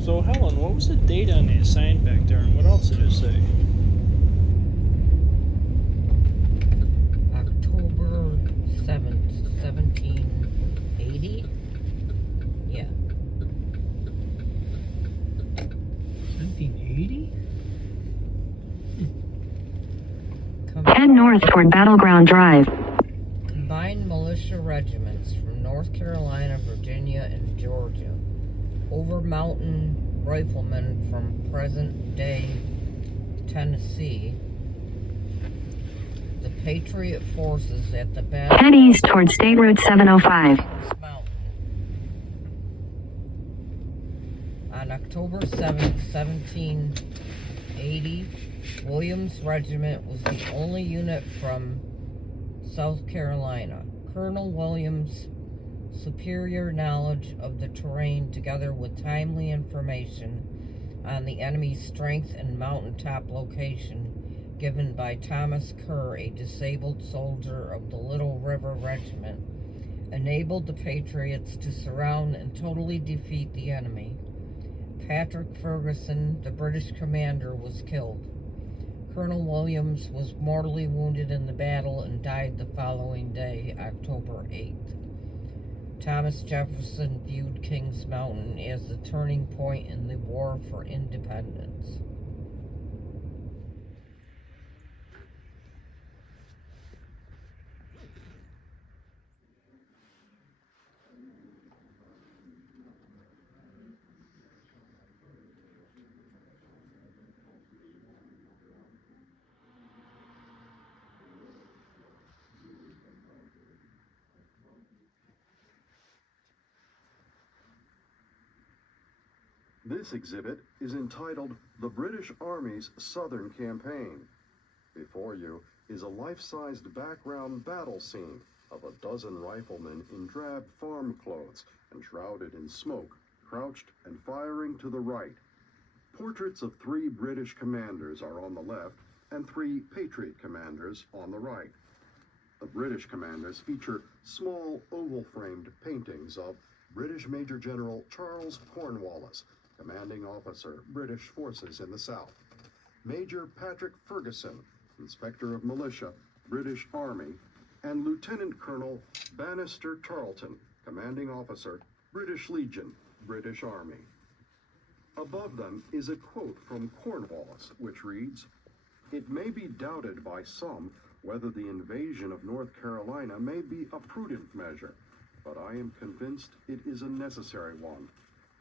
So, Helen, what was the date on the sign back there, and what else did it say? October 7th, 1780? Yeah. 1780? Head north toward Battleground Drive. Combined militia regiments from North Carolina, Virginia, and Georgia. Over mountain riflemen from present-day Tennessee. The Patriot forces at the battle. Head east toward State Route 705. Mountain. On October 7th, 1780, Williams Regiment was the only unit from South Carolina. Colonel Williams' superior knowledge of the terrain, together with timely information on the enemy's strength and mountaintop location given by Thomas Kerr, a disabled soldier of the Little River Regiment, enabled the Patriots to surround and totally defeat the enemy. Patrick Ferguson, the British commander, was killed. Colonel Williams was mortally wounded in the battle and died the following day, October 8th. Thomas Jefferson viewed Kings Mountain as the turning point in the War for Independence. This exhibit is entitled The British Army's Southern Campaign. Before you is a life-sized background battle scene of a dozen riflemen in drab farm clothes and shrouded in smoke, crouched and firing to the right. Portraits of 3 British commanders are on the left and 3 Patriot commanders on the right. The British commanders feature small oval-framed paintings of British Major General Charles Cornwallis, commanding officer, British forces in the South; Major Patrick Ferguson, Inspector of Militia, British Army; and Lieutenant Colonel Bannister Tarleton, commanding officer, British Legion, British Army. Above them is a quote from Cornwallis, which reads, "It may be doubted by some whether the invasion of North Carolina may be a prudent measure, but I am convinced it is a necessary one,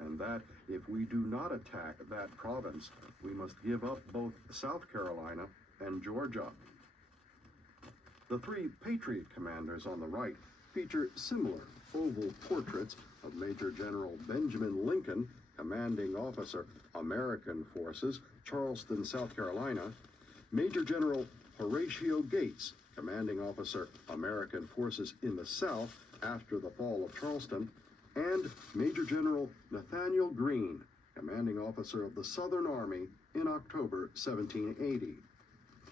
and that if we do not attack that province, we must give up both South Carolina and Georgia." The 3 Patriot commanders on the right feature similar oval portraits of Major General Benjamin Lincoln, commanding officer, American forces, Charleston, South Carolina; Major General Horatio Gates, commanding officer, American forces in the South after the fall of Charleston; and Major General Nathaniel Greene, commanding officer of the Southern Army in October 1780.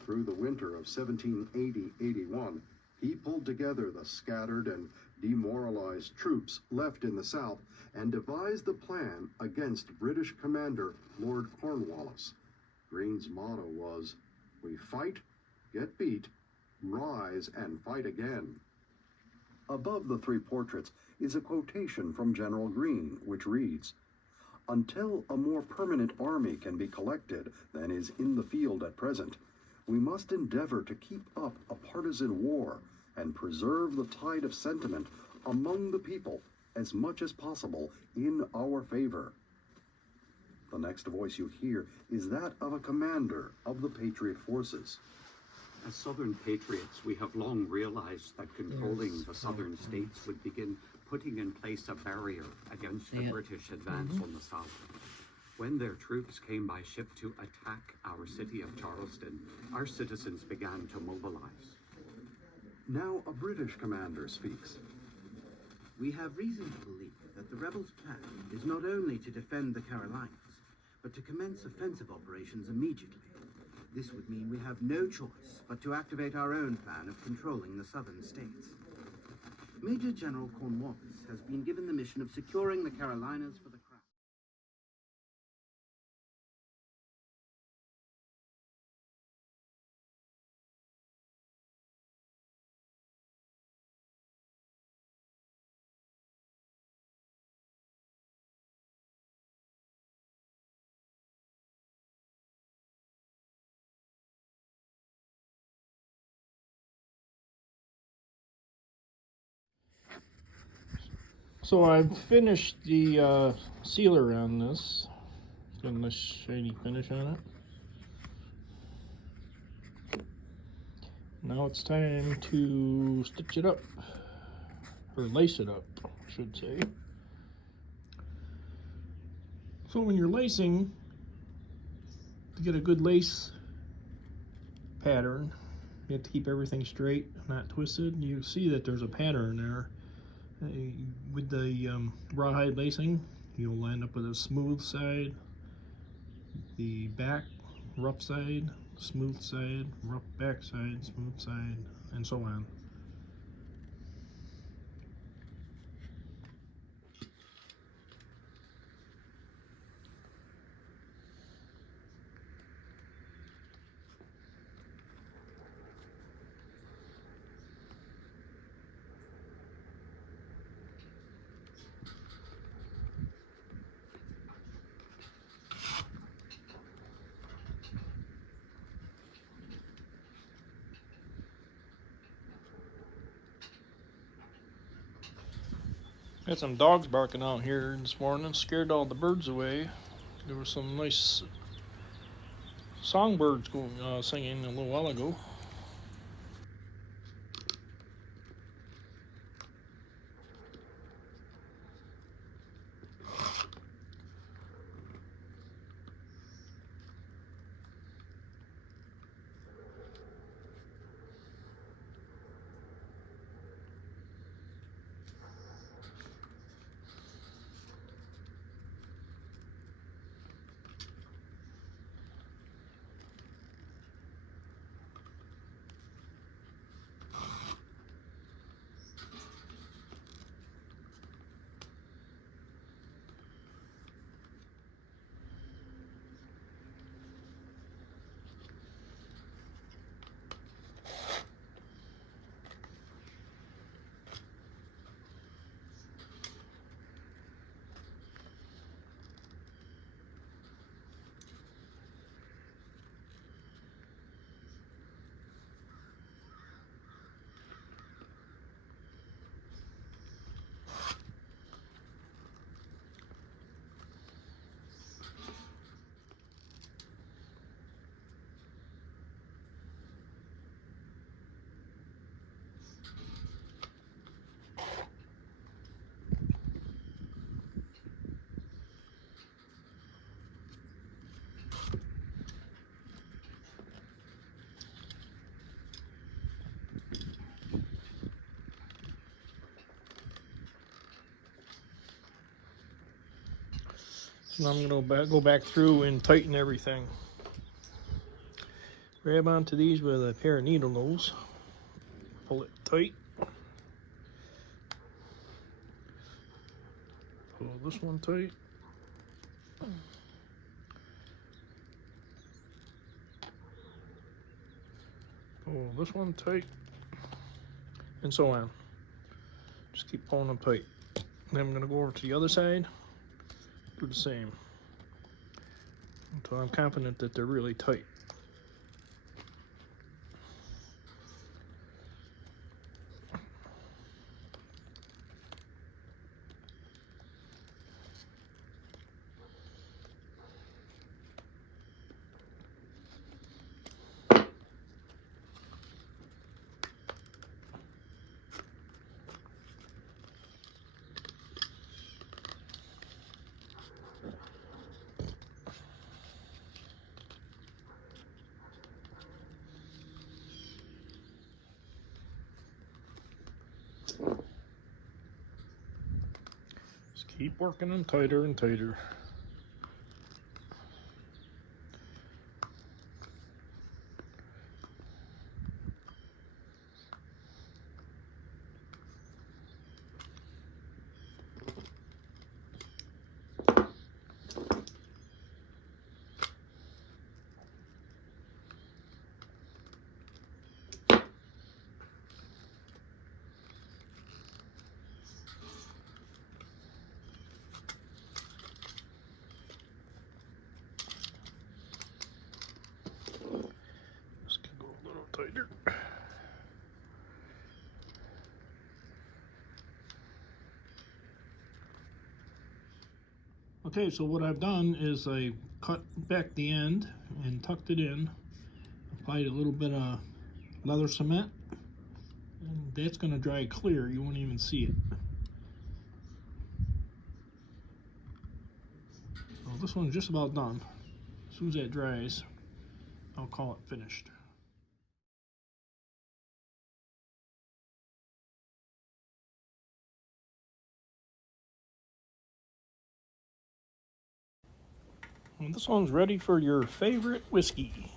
Through the winter of 1780-81, he pulled together the scattered and demoralized troops left in the South and devised a plan against British commander Lord Cornwallis. Greene's motto was, "We fight, get beat, rise and fight again." Above the 3 portraits is a quotation from General Greene, which reads, "Until a more permanent army can be collected than is in the field at present, we must endeavor to keep up a partisan war and preserve the tide of sentiment among the people as much as possible in our favor." The next voice you hear is that of a commander of the Patriot forces. As Southern patriots, we have long realized that controlling the southern states would begin putting in place a barrier against the British advance on the South. When their troops came by ship to attack our city of Charleston, our citizens began to mobilize. Now a British commander speaks. "We have reason to believe that the rebels' plan is not only to defend the Carolinas, but to commence offensive operations immediately. This would mean we have no choice but to activate our own plan of controlling the southern states. Major General Cornwallis has been given the mission of securing the Carolinas for the So I've finished the sealer on this. Got a nice shiny finish on it. Now it's time to stitch it up, or lace it up, I should say. So when you're lacing, to get a good lace pattern, you have to keep everything straight, not twisted. You see that there's a pattern there. With the rawhide lacing, you'll end up with a smooth side, the back, rough side, smooth side, rough back side, smooth side, and so on. Had some dogs barking out here this morning, scared all the birds away. There were some nice songbirds going singing a little while ago. So I'm going to go back through and tighten everything. Grab onto these with a pair of needle nose. Pull it tight. Pull this one tight. Pull this one tight. And so on. Just keep pulling them tight. Then I'm going to go over to the other side. Do the same until I'm confident that they're really tight. Just keep working them tighter and tighter. Okay, so what I've done is I cut back the end and tucked it in, applied a little bit of leather cement, and that's going to dry clear. You won't even see it. So this one's just about done. As soon as that dries, I'll call it finished. Well, this one's ready for your favorite whiskey.